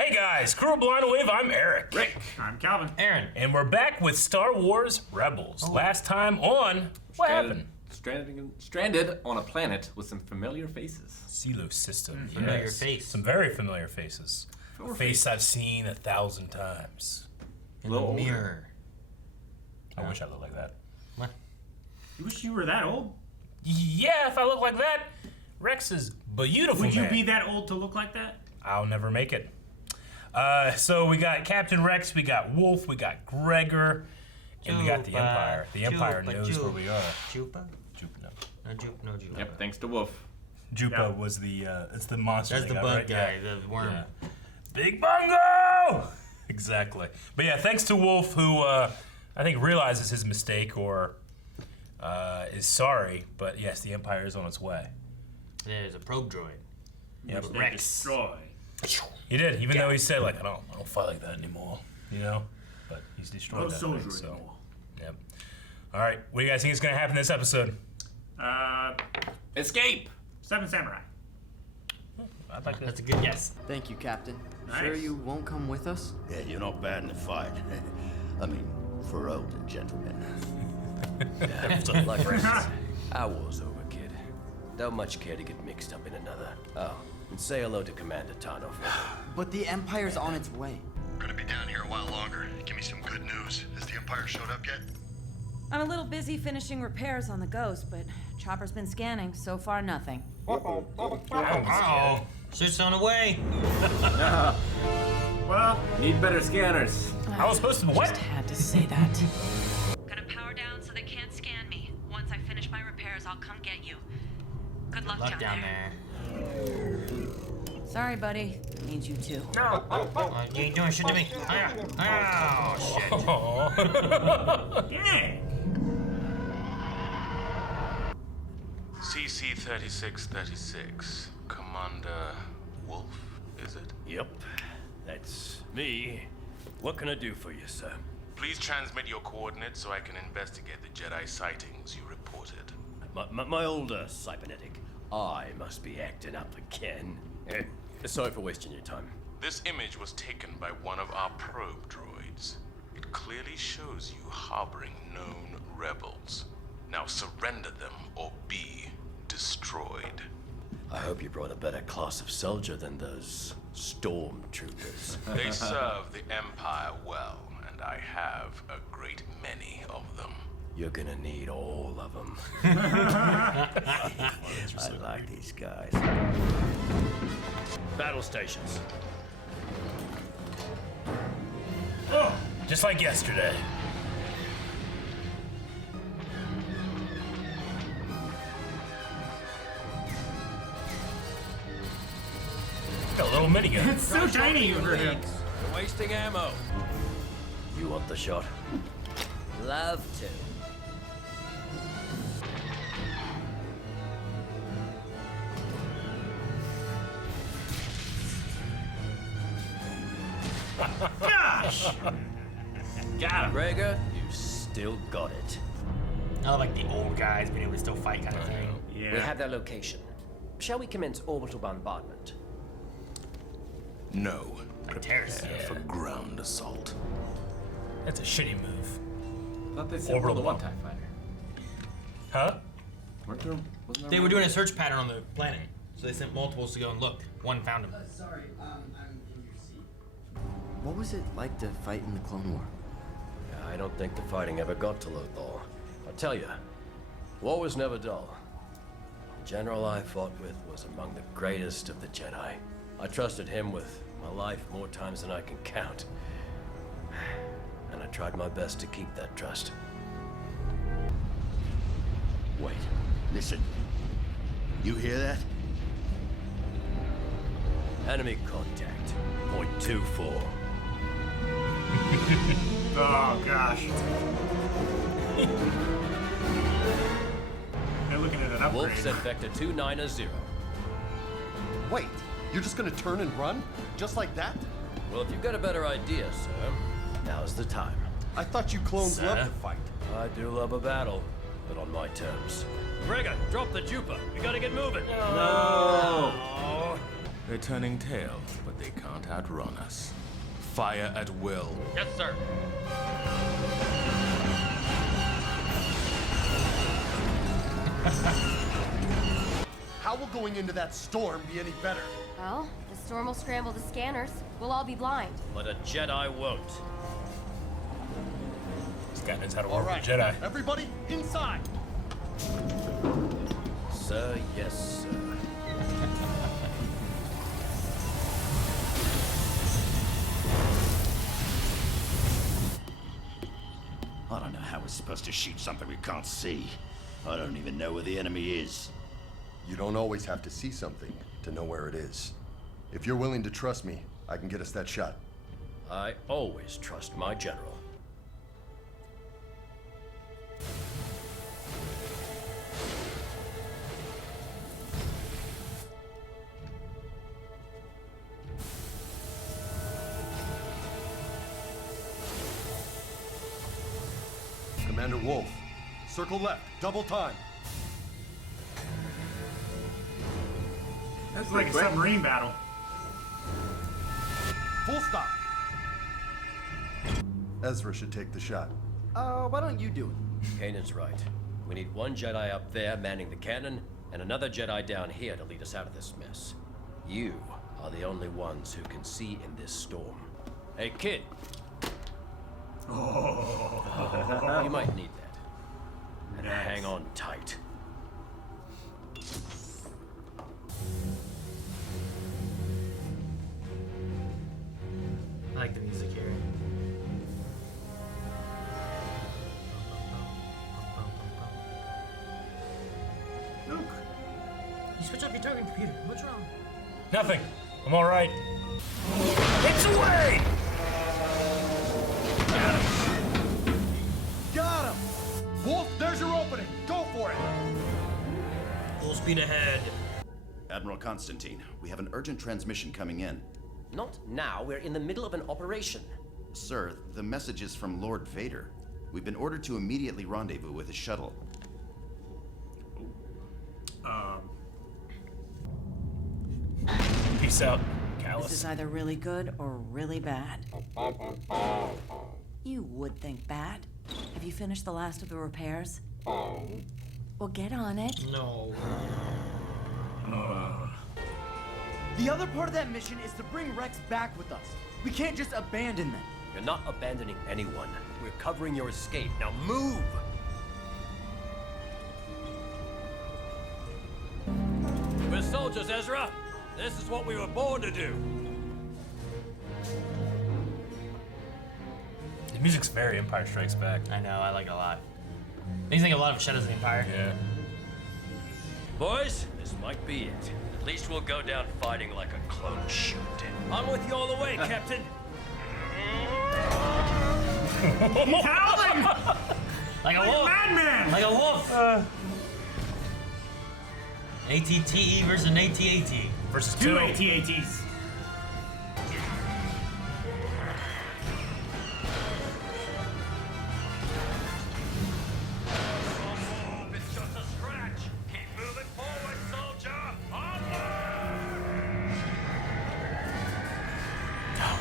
Hey guys, Crew of Blind Wave, I'm Eric. Rick. I'm Calvin. Aaron. And we're back with Star Wars Rebels. Last time on, what happened? Stranded on a planet with some familiar faces. Silo system, Familiar face. Some very familiar faces. A face I've seen 1,000 times. In the mirror. I wish I looked like that. What? You wish you were that old? Yeah, if I look like that, Rex is beautiful. Would you man. be that old to look like that? I'll never make it. So we got Captain Rex, we got Wolf, we got Gregor, and we got the Empire. The Empire knows where we are. Jupa? Jupa, No Jupa. Yep, thanks to Wolf. Jupa was the, it's the monster. That's the got, bug right? guy, Yeah. the worm. Yeah. Big Bungo! Exactly. But yeah, thanks to Wolf, who I think realizes his mistake or is sorry. But yes, the Empire is on its way. There's a probe droid. Yeah, They Rex. destroy. He did, even though he said like, I don't fight like that anymore, you know. But he's destroyed No that soldier thing, so. anymore. Yep. All right, what do you guys think is gonna happen this episode? Escape! Seven Samurai. I'd like That's to. a good guess. Thank you, Captain. Nice. Sure you won't come with us? Yeah, you're not bad in a fight. I mean, for older gentlemen. Like our war's over, kid. Don't much care to get mixed up in another. Oh, and say hello to Commander Tano for me. But the Empire's on its way. Gonna be down here a while longer. Give me some good news. Has the Empire showed up yet? I'm a little busy finishing repairs on the Ghost, but Chopper's been scanning. So far, nothing. Uh-oh. Shit's on the way. Well, need better scanners. I was supposed to what? Just had to say that. Gonna power down so they can't scan me. Once I finish my repairs, I'll come get you. Good luck, Luck down there. Sorry, buddy. Needs you too. No. You ain't doing shit to me. Oh, shit. Dang! CC 3636. Commander Wolf, is it? Yep, that's me. What can I do for you, sir? Please transmit your coordinates so I can investigate the Jedi sightings you reported. My old cybernetic. I must be acting up again. Sorry for wasting your time. This image was taken by one of our probe droids. It clearly shows you harboring known rebels. Now surrender them or be destroyed. I hope you brought a better class of soldier than those stormtroopers. They serve the Empire well, and I have a great many of them. You're gonna need all of them. I like these guys. Battle stations. Just like yesterday. Got a little minigun. It's so tiny over him. You're wasting ammo. You want the shot? Love to. Gosh! Got him. Gregor, you still got it. I like the old guys being able to still fight kind of thing. Yeah. We have their location. Shall we commence orbital bombardment? No. Terrace. For ground assault. That's a shitty move. Thought they said Orbital the one bomb. TIE fighter. Huh? Wasn't there They were one? doing a search pattern on the planet. So they sent multiples to go and look. One found him. Sorry, I'm in your seat. What was it like to fight in the Clone War? I don't think the fighting ever got to Lothal. I tell you, war was never dull. The general I fought with was among the greatest of the Jedi. I trusted him with my life more times than I can count. And I tried my best to keep that trust. Wait, listen. You hear that? Enemy contact. .24. Oh, gosh. They're looking at an upgrade. Wolf set vector 290. Wait, you're just gonna turn and run? Just like that? Well, if you've got a better idea, sir, now's the time. I thought you clones loved to fight. I do love a battle, but on my terms. Gregor, drop the Jupa. We gotta get moving. No! They're turning tail, but they can't outrun us. Fire at will. Yes, sir. How will going into that storm be any better? Well, the storm will scramble the scanners. We'll all be blind. But a Jedi won't. This guy knows how to All work right, with Jedi. everybody inside. Sir, yes, sir. I don't know how we're supposed to shoot something we can't see. I don't even know where the enemy is. You don't always have to see something to know where it is. If you're willing to trust me, I can get us that shot. I always trust my general. Commander Wolf, circle left, double time. That's like a submarine battle. Full stop. Ezra should take the shot. Why don't you do it? Kanan's right. We need one Jedi up there manning the cannon, and another Jedi down here to lead us out of this mess. You are the only ones who can see in this storm. Hey, kid. You might need that. And hang on tight. I like the music here. Luke. You switch off your targeting computer. What's wrong? Nothing. I'm all right. It's away! Got him! Wolf, there's your opening. Go for it! Full speed ahead. Admiral Constantine, we have an urgent transmission coming in. Not now. We're in the middle of an operation. Sir, the message is from Lord Vader. We've been ordered to immediately rendezvous with his shuttle. Peace out, This Callus. is either really good or really bad. You would think bad. Have you finished the last of the repairs? Well, get on it. No. The other part of that mission is to bring Rex back with us. We can't just abandon them. You're not abandoning anyone. We're covering your escape. Now move! We're soldiers, Ezra. This is what we were born to do. The music's very Empire Strikes Back. I know, I like it a lot. Makes me think a lot of Shadows of the Empire. Yeah. Boys, this might be it. At least we'll go down fighting like a clone shoot. I'm with you all the way, Captain. He's howling! Like a Like a wolf. madman! Like a wolf. ATTE versus an AT-AT. Versus Two two. AT-ATs. It's just a scratch. Keep moving forward, soldier.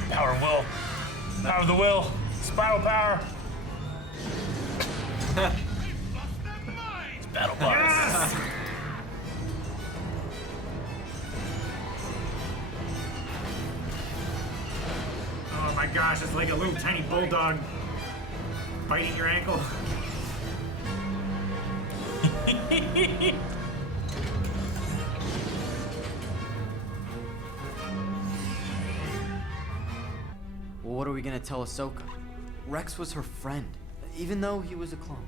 Power of will. Power of the will. Spiral power. It's battle bots. Oh my gosh, it's like a little tiny bulldog biting your ankle. Well, what are we gonna tell Ahsoka? Rex was her friend, even though he was a clone.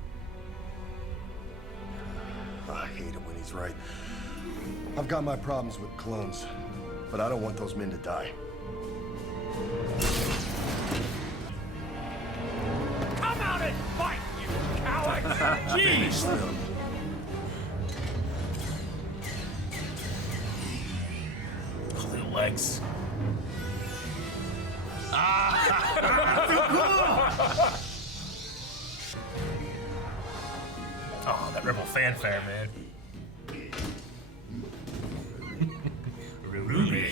I hate it when he's right. I've got my problems with clones, but I don't want those men to die. Come out and fight, you coward! Finish them. Little legs. Oh, that rebel fanfare, man. Ruby.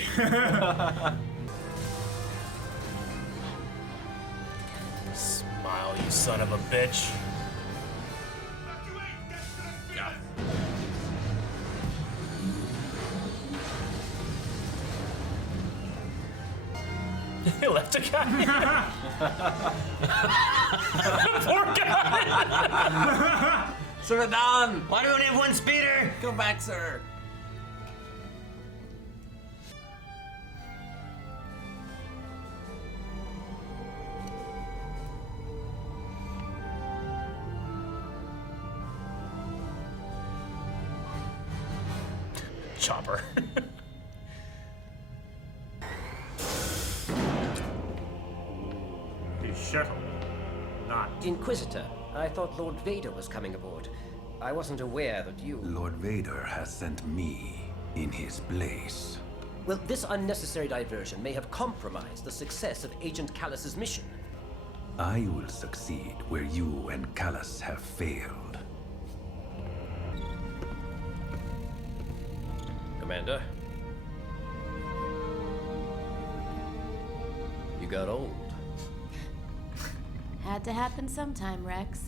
Smile, you son of a bitch. He left a guy. Poor guy. Sir Don! Why do we only have one speeder? Come back, sir. Chopper. The shuttle. Not. Inquisitor, I thought Lord Vader was coming aboard. I wasn't aware that you... Lord Vader has sent me in his place. Well, this unnecessary diversion may have compromised the success of Agent Callus's mission. I will succeed where you and Callus have failed. Commander? You got old. Had to happen sometime, Rex.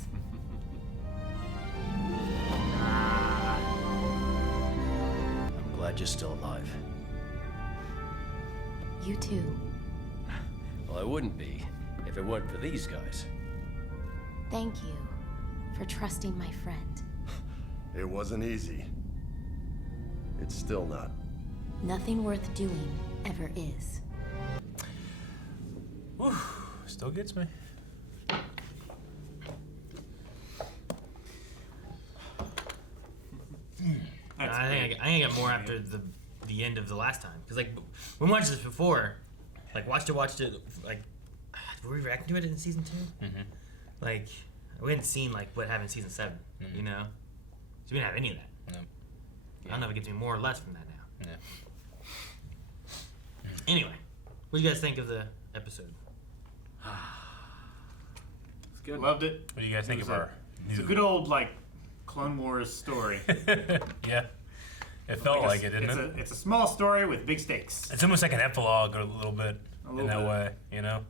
I'm glad you're still alive. You too. Well, I wouldn't be if it weren't for these guys. Thank you for trusting my friend. It wasn't easy. It's still not. Nothing worth doing ever is. Whew, still gets me. I think I got more after the end of the last time, because like we watched this before, like watched it like were we reacting to it in season 2? Mm-hmm. Like we hadn't seen like what happened in season 7, you know, so we didn't have any of that. No. I don't know if it gets me more or less from that now. Yeah. Anyway, what do you guys think of the episode? It's good. Loved it. What do you guys think of our It's a good old, like, Clone Wars story. Yeah. It felt like it, didn't it? It's a small story with big stakes. It's almost like an epilogue a little bit in that bit. way, you know?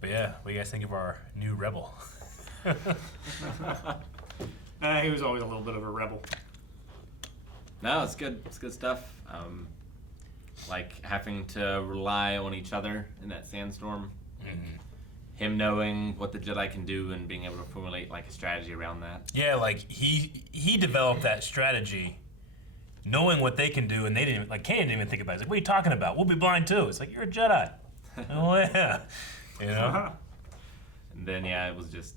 But yeah, what do you guys think of our new rebel? He was always a little bit of a rebel. No, it's good. It's good stuff. Like having to rely on each other in that sandstorm. Mm-hmm. Him knowing what the Jedi can do and being able to formulate like a strategy around that. Yeah, like he developed that strategy knowing what they can do, and they didn't, like, Kanan didn't even think about it. He's like, what are you talking about? We'll be blind too. It's like, you're a Jedi. Oh yeah. You know? And then yeah, it was just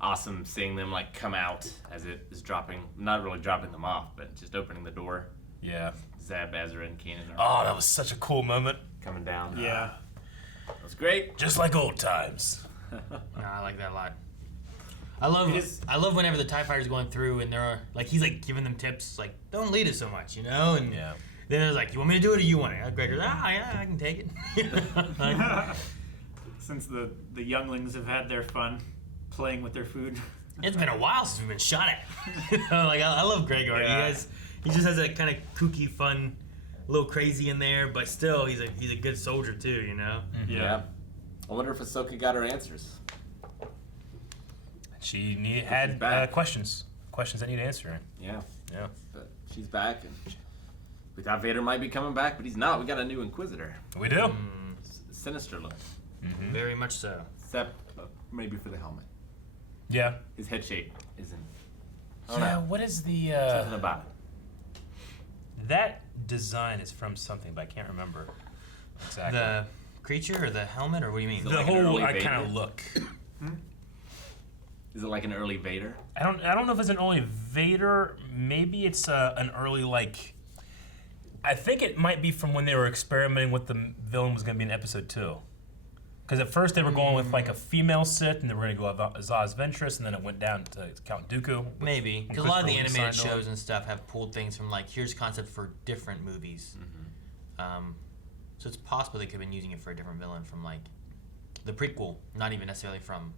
awesome seeing them like come out as it is dropping, not really dropping them off, but just opening the door. Yeah. Zab, Ezra, and Kanan Oh, that was such a cool moment. coming down. Yeah. It was great. Just like old times. I like that a lot. I love whenever the TIE fighters are going through and they're like, he's like giving them tips, like, don't lead us so much, you know? And yeah. Then it's like, you want me to do it or you want it? Gregor's, yeah, I can take it. Since the younglings have had their fun playing with their food. It's been a while since we've been shot at. You know, like, I love Gregor. Yeah. He just has that kind of kooky, fun, a little crazy in there, but still, he's a good soldier too, you know? Mm-hmm. Yeah. I wonder if Ahsoka got her answers. She had questions that need answering. Yeah. Yeah. But she's back, and we thought Vader might be coming back, but he's not. We got a new Inquisitor. We do. Sinister look. Mm-hmm. Very much so. Except maybe for the helmet. Yeah. His head shape isn't. Yeah, what is the... Something about it. That design is from something, but I can't remember exactly. The creature or the helmet, or what do you mean? The whole kind of look. Is it like an early Vader? I don't know if it's an early Vader. Maybe it's an early, like... I think it might be from when they were experimenting with the villain was going to be in episode 2. Because at first they were going with like a female Sith, and they were going to go Azaz Ventress, and then it went down to Count Dooku. Maybe, because a lot of the animated shows and stuff have pulled things from like, here's concept for different movies. So it's possible they could have been using it for a different villain from like the prequel, not even necessarily from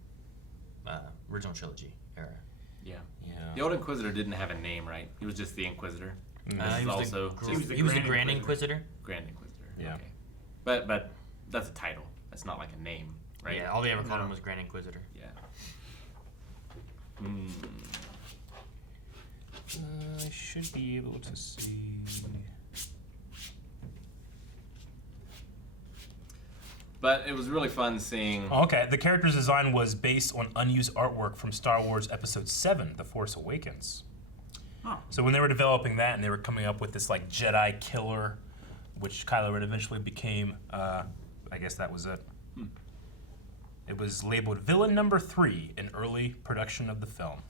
original trilogy era. Yeah. The old Inquisitor didn't have a name, right? He was just the Inquisitor. This is also he was the Grand Inquisitor. Grand Inquisitor. Yeah. Okay. But that's a title. That's not like a name, right? Yeah. All they ever called him was Grand Inquisitor. Yeah. I should be able to see. But it was really fun seeing. Okay, the character's design was based on unused artwork from Star Wars Episode 7, The Force Awakens. Oh. So when they were developing that and they were coming up with this like Jedi killer, which Kylo Ren eventually became, I guess that was it. It was labeled Villain Number 3 in early production of the film.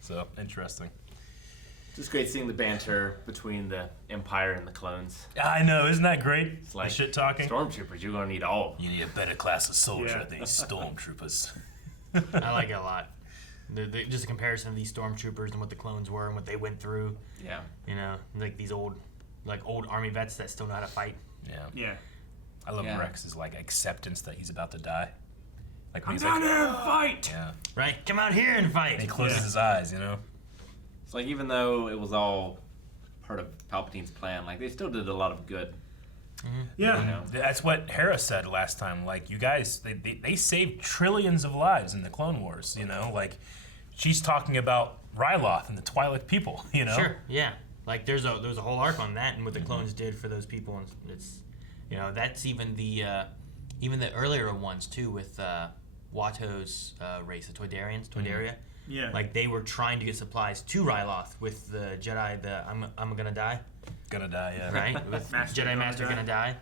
So, interesting. Just great seeing the banter between the Empire and the clones. I know, isn't that great? It's like shit talking. Stormtroopers, you're gonna need all. You need a better class of soldier than these stormtroopers. I like it a lot. Just a comparison of these stormtroopers and what the clones were and what they went through. Yeah. You know, like these old army vets that still know how to fight. Yeah. Yeah. I love Rex's like acceptance that he's about to die. Like I'm he's down like, here and fight. Yeah. Right? Come out here and fight. And he closes his eyes, you know. It's like even though it was all part of Palpatine's plan, like they still did a lot of good. Yeah. You know? That's what Hera said last time. Like, you guys, they saved trillions of lives in the Clone Wars, you know? Like, she's talking about Ryloth and the Twi'lek people, you know? Sure, yeah. Like, there's a whole arc on that and what the clones did for those people. And it's, you know, that's even the earlier ones, too, with Watto's race, the Toydaria. Yeah. Like, they were trying to get supplies to Ryloth with the Jedi, I'm gonna die. Gonna die, yeah. Right? With Master Jedi Master gonna die.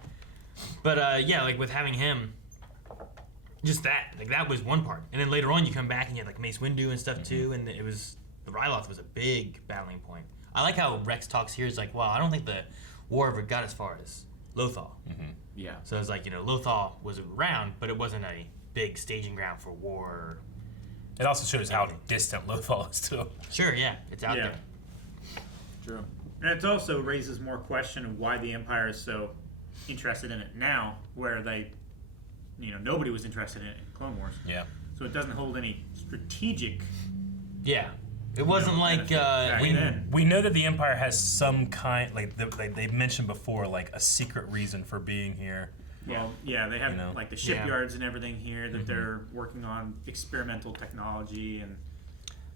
But yeah, like with having him, just that, like that was one part. And then later on you come back and you had like Mace Windu and stuff too, and it was, the Ryloth was a big battling point. I like how Rex talks here, is like, wow, I don't think the war ever got as far as Lothal. Yeah. So it's like, you know, Lothal was around, but it wasn't a big staging ground for war. It also shows how distant Lothal is too. Sure, yeah, it's out there. True. And it also raises more question of why the Empire is so interested in it now, where they, you know, nobody was interested in it in Clone Wars. Yeah. So it doesn't hold any strategic. Yeah. It wasn't like we know that the Empire has some kind, like they've mentioned before, like a secret reason for being here. Well, yeah, they have You know? like the shipyards and everything here that they're working on experimental technology and.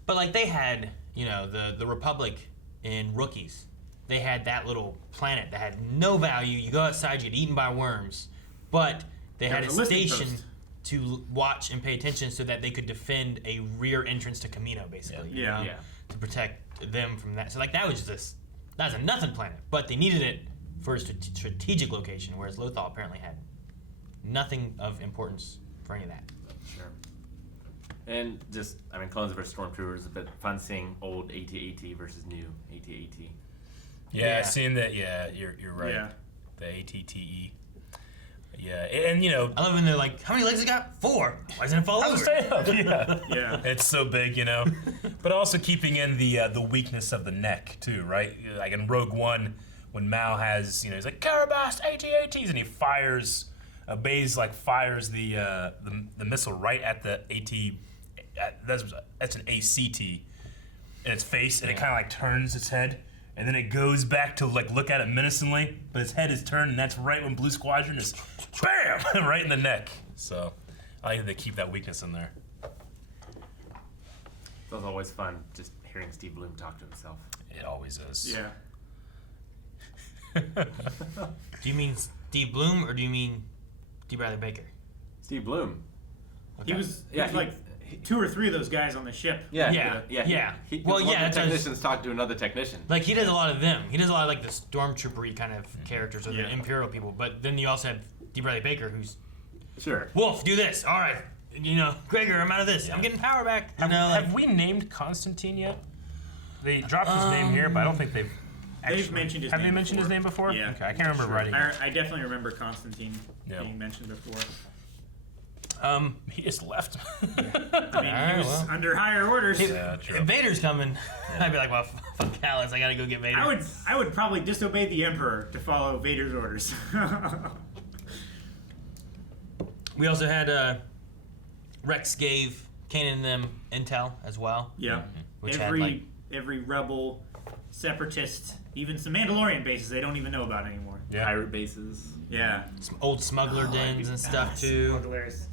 But like they had, you know, the Republic in Rookies, they had that little planet that had no value. You go outside, you get eaten by worms, but they had a station to watch and pay attention so that they could defend a rear entrance to Camino, basically. You know, to protect them from that. So like that was a nothing planet, but they needed it for a strategic location, whereas Lothal apparently had nothing of importance for any of that. Sure. And just, I mean, Clones vs. Stormtroopers, a bit fun seeing old AT-AT versus new AT-AT. Yeah, seeing that. Yeah, you're right. Yeah. The ATTE. Yeah, and you know, I love when they're like, "How many legs it got? 4. Why doesn't it fall over?" Yeah, it's so big, you know. But also keeping in the weakness of the neck too, right? Like in Rogue One, when Mao has, you know, he's like Carabast AT-ATs, and he fires, Baze like fires the missile right at the AT. That's an ACT in its face, and it kind of like turns its head. And then it goes back to like look at it menacingly, but its head is turned, and that's right when Blue Squadron is BAM! Right in the neck. So I like that they keep that weakness in there. It was always fun just hearing Steve Bloom talk to himself. It always is. Yeah. Do you mean Steve Bloom or do you mean D. Bradley Baker? Steve Bloom. Okay. He was like 2 or 3 of those guys on the ship. Yeah. Well, yeah, the technicians talk to another technician. Like he does a lot of them. He does a lot of like the stormtrooper-y kind of characters or the Imperial people. But then you also have D. Bradley Baker, who's Wolf, do this. All right, you know, Gregor, I'm out of this. I'm getting power back. Have we named Constantine yet? They dropped his name here, but I don't think they've. They've mentioned his name. Have they mentioned his name before? Yeah. Okay, I can't remember writing. I definitely remember Constantine being mentioned before. He just left. I mean, he was under higher orders. If Vader's coming, I'd be like, well, fuck Callus, I gotta go get Vader. I would probably disobey the Emperor to follow Vader's orders. We also had Rex gave Kanan and them intel as well. Yeah. Which every had, like, every rebel separatist, even some Mandalorian bases they don't even know about anymore. Yeah. Pirate bases. Yeah. Some old smuggler dens and stuff too. Smugglers.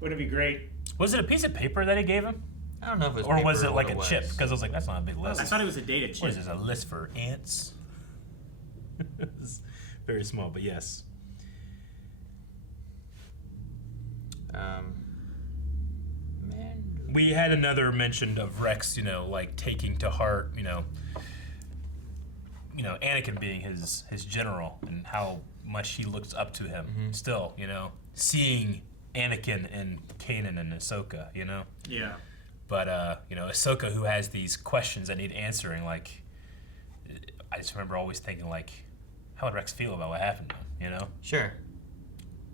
Wouldn't it be great? Was it a piece of paper that he gave him? I don't know if it was Or paper was or it what like a was. chip? Because I was like, that's not a big list. I thought it was a data chip. What is this, a list for ants? It's very small, but yes. We had another mention of Rex, like taking to heart, Anakin being his general and how much he looks up to him. Still, seeing Anakin and Kanan and Ahsoka, Yeah. But Ahsoka, who has these questions that need answering, like, I just remember always thinking, like, how would Rex feel about what happened to him? Sure.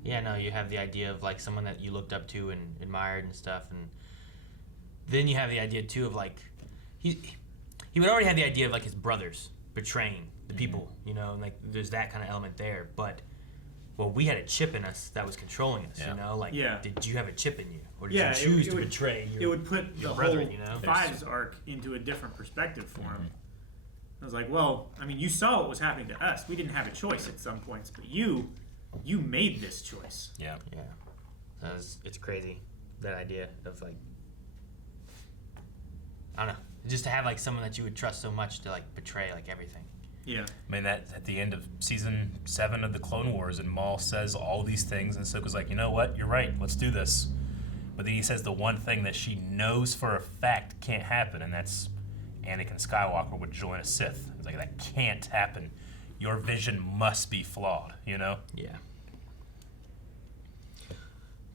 Yeah, no, you have the idea of like someone that you looked up to and admired and stuff, and then you have the idea too of like he would already have the idea of like his brothers betraying the people, and like there's that kind of element there. But well, we had a chip in us that was controlling us, Like, did you have a chip in you, or did you choose to betray your? It would put the brother, whole Fives arc into a different perspective for him. I was like, well, I mean, you saw what was happening to us. We didn't have a choice at some points, but you made this choice. Yeah. It's crazy, that idea of like, I don't know, just to have like someone that you would trust so much to like betray like everything. Yeah. I mean, that at the end of season 7 of the Clone Wars, and Maul says all these things, and Ahsoka's like, you know what? You're right. Let's do this. But then he says the one thing that she knows for a fact can't happen, and that's Anakin Skywalker would join a Sith. It's like, that can't happen. Your vision must be flawed, Yeah.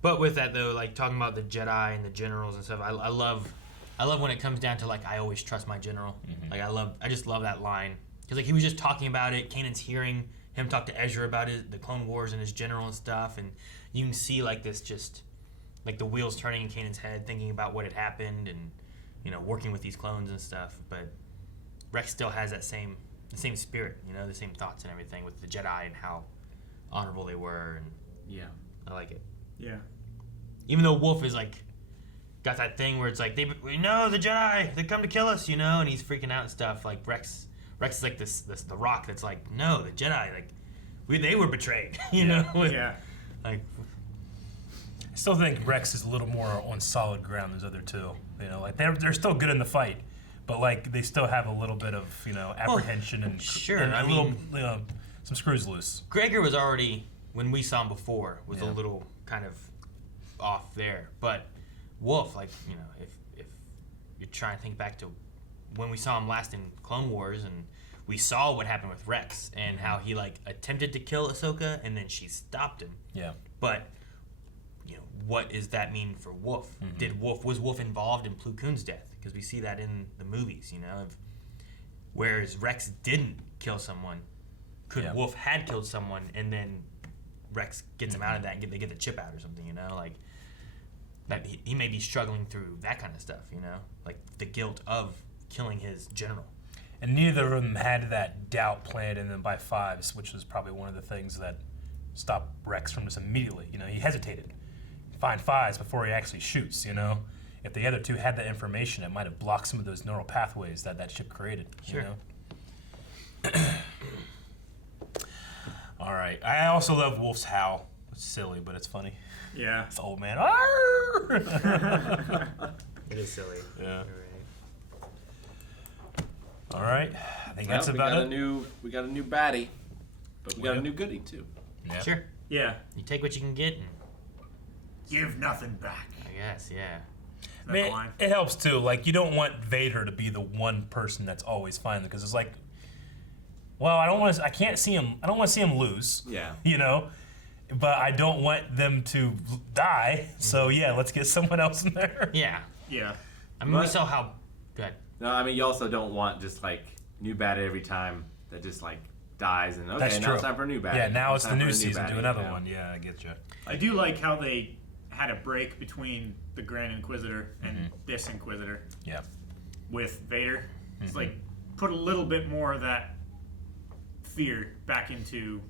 But with that though, like talking about the Jedi and the generals and stuff, I love when it comes down to like, I always trust my general. Like I just love that line. Because like he was just talking about it, Kanan's hearing him talk to Ezra about it, the Clone Wars and his general and stuff, and you can see like this just, like the wheels turning in Kanan's head, thinking about what had happened and, working with these clones and stuff. But Rex still has the same spirit, the same thoughts and everything with the Jedi and how honorable they were, and I like it. Yeah. Even though Wolf is like, got that thing where it's like, we know the Jedi, they come to kill us, and he's freaking out and stuff. Like Rex is like this the Rock that's like, no, the Jedi, like, they were betrayed, Yeah. Like, I still think Rex is a little more on solid ground than the other two. Like they're still good in the fight, but like they still have a little bit of apprehension and sure, and I a little mean, some screws loose. Gregor was already, when we saw him before, was a little kind of off there, but Wolf, like, if you're trying to think back to when we saw him last in Clone Wars, and we saw what happened with Rex and how he like attempted to kill Ahsoka and then she stopped him. Yeah. But what does that mean for Wolf? Was Wolf involved in Plo Koon's death? Because we see that in the movies, whereas Rex didn't kill someone. Could Wolf had killed someone and then Rex gets him out of that and they get the chip out or something, like that he may be struggling through that kind of stuff, like the guilt of killing his general. And neither of them had that doubt planted in them by Fives, which was probably one of the things that stopped Rex from just immediately. He hesitated. Find Fives before he actually shoots, If the other two had that information, it might have blocked some of those neural pathways that chip created, Sure. All right. I also love Wolf's howl. It's silly, but it's funny. Yeah. It's the old man. It is silly. Yeah. All right. I think that's about it. We got a new baddie, but we got a new goodie too. Yeah. Sure. Yeah. You take what you can get and Give nothing back. I guess, yeah. I mean, it helps too. Like, you don't want Vader to be the one person that's always fine, because it's like, well, I don't want to see him lose. Yeah. But I don't want them to die. So yeah, let's get someone else in there. Yeah. Yeah. I mean, we saw how good. No, I mean, you also don't want just like new baddie every time that just like dies and okay, That's now true. it's time for a new baddie. Yeah, now it's the time for new a season. baddie, Do another one. Yeah, I get you. I do like how they had a break between the Grand Inquisitor and this Inquisitor. Yeah. With Vader. It's like put a little bit more of that fear back into,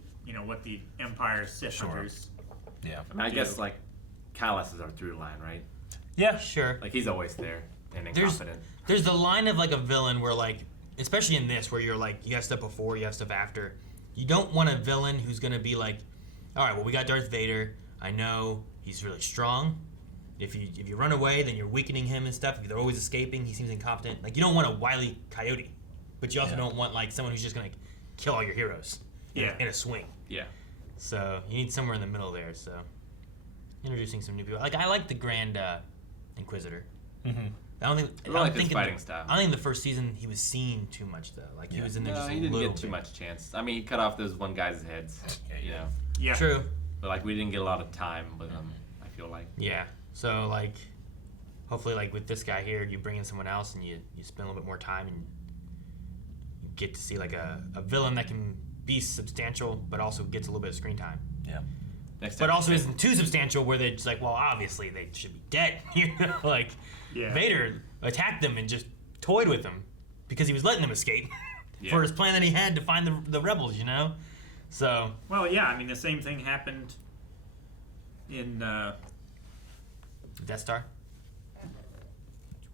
what the Empire's Sith hunters. Yeah. I mean, I guess like Callus is our through line, right? Yeah. Sure. Like he's always there and incompetent. There's the line of like a villain where like especially in this where you're like, you have stuff before, you have stuff after. You don't want a villain who's gonna be like, all right, well, we got Darth Vader. I know he's really strong. If you run away, then you're weakening him and stuff. If they're always escaping, he seems incompetent. Like, you don't want a wily coyote, but you also don't want like someone who's just gonna kill all your heroes in a swing. Yeah. So you need somewhere in the middle there. So introducing some new people. Like, I like the Grand Inquisitor. Mm-hmm. I don't think. I like his fighting style. I don't think the first season he was seen too much though. Like he was in there just a he didn't little get too bit. much chance. I mean, he cut off those one guy's heads. You know. Yeah. True. But like we didn't get a lot of time with him. I feel like. Yeah. So like, hopefully like with this guy here, you bring in someone else and you spend a little bit more time and you get to see like a villain that can be substantial but also gets a little bit of screen time. Yeah. But also isn't too substantial where they're just like, well, obviously they should be dead. You know, like Vader attacked them and just toyed with them because he was letting them escape for his plan that he had to find the rebels. You know, so. Well, yeah. I mean, the same thing happened in. Death Star.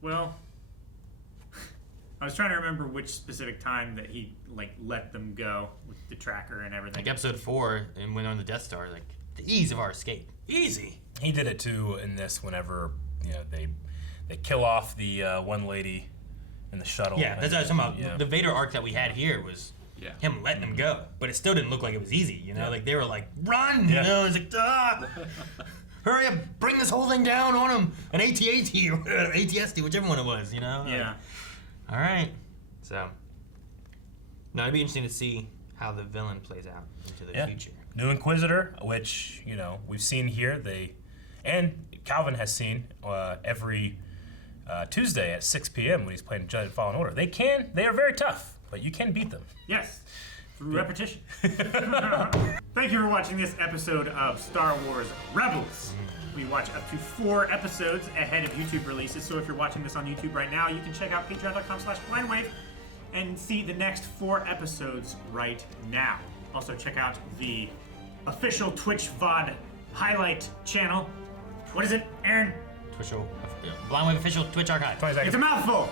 Well, I was trying to remember which specific time that he like let them go with the tracker and everything. Like episode 4, and went on the Death Star, like the ease of our escape. Easy. He did it too in this. Whenever they kill off the one lady in the shuttle. Yeah, that's what I was talking about. The Vader arc that we had here was him letting them go, but it still didn't look like it was easy. You know, like they were like, run. You know, it's like, hurry up, bring this whole thing down on him. An AT-AT or ATST, whichever one it was. You know. Yeah. Like, all right. So. No, it'd be interesting to see how the villain plays out into the future. New Inquisitor, which we've seen here. And Calvin has seen every Tuesday at 6 p.m. when he's playing Jedi Fallen Order. They are very tough, but you can beat them. Yes, through repetition. Thank you for watching this episode of Star Wars Rebels. We watch up to 4 episodes ahead of YouTube releases, so if you're watching this on YouTube right now, you can check out patreon.com/blindwave and see the next 4 episodes right now. Also, check out the official Twitch VOD highlight channel. What is it, Aaron? Blindwave official Twitch archive. 20 seconds. It's a mouthful.